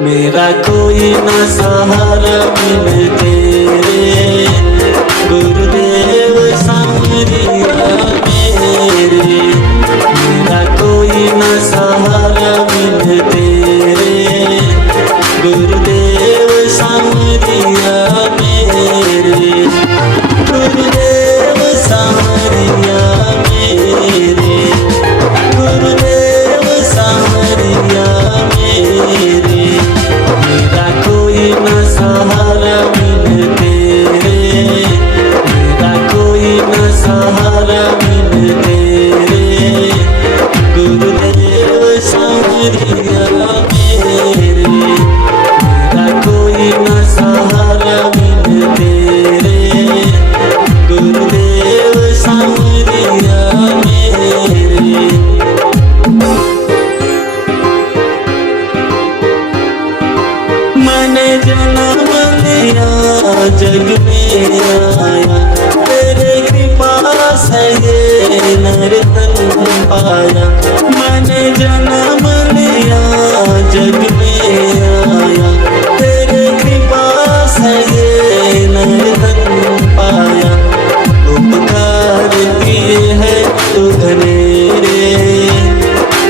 मेरा कोई न सहारा बिन तेरे, गुरुदेव सांवरिया मेरे। मेरा कोई न सहारा बिन तेरे, गुरुदेव सांवरिया मेरे। गुरुदेव सांवरिया मेरे, गुरुदेव सांवरिया मेरे। मेरा कोई न सहारा बिन तेरे, मेरा कोई न सहारा बिन तेरे, गुरुदेव सांवरिया मेरे। मेरा कोई न सहारा बिन तेरे, गुरुदेव सांवरिया मेरे। मैंने जन्म लिया जग में आया, तेरे कृपा से ये नर्तन पाया। मैंने जन्म लिया जग में आया, तेरे कृपा से ये नर्तन पाया। उपकार किए हैं तू घनेरे,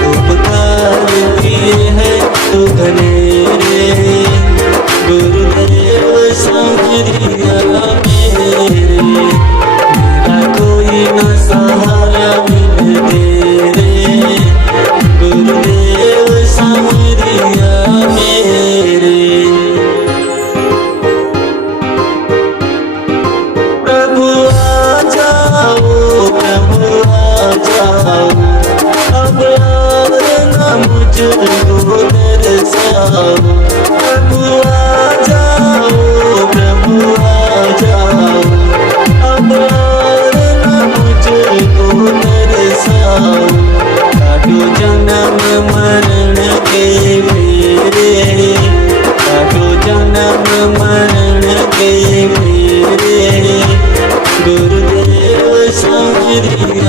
उपकार किए हैं तू घनेरे, गुरुदेव सांवरिया मेरे। मेरा कोई न सहारा बिन तेरे, गुरुदेव सांवरिया मेरे। प्रभु आ जाओ, प्रभु आ जाओ, अब और न मुझको तरसाओ। प्रभु आ जाओ, प्रभु आ जाओ, अब और न मुझको तरसाओ। काटो जन्म मरण के मेरे, काटो जन्म मरण के मेरे, गुरुदेव सांवरिया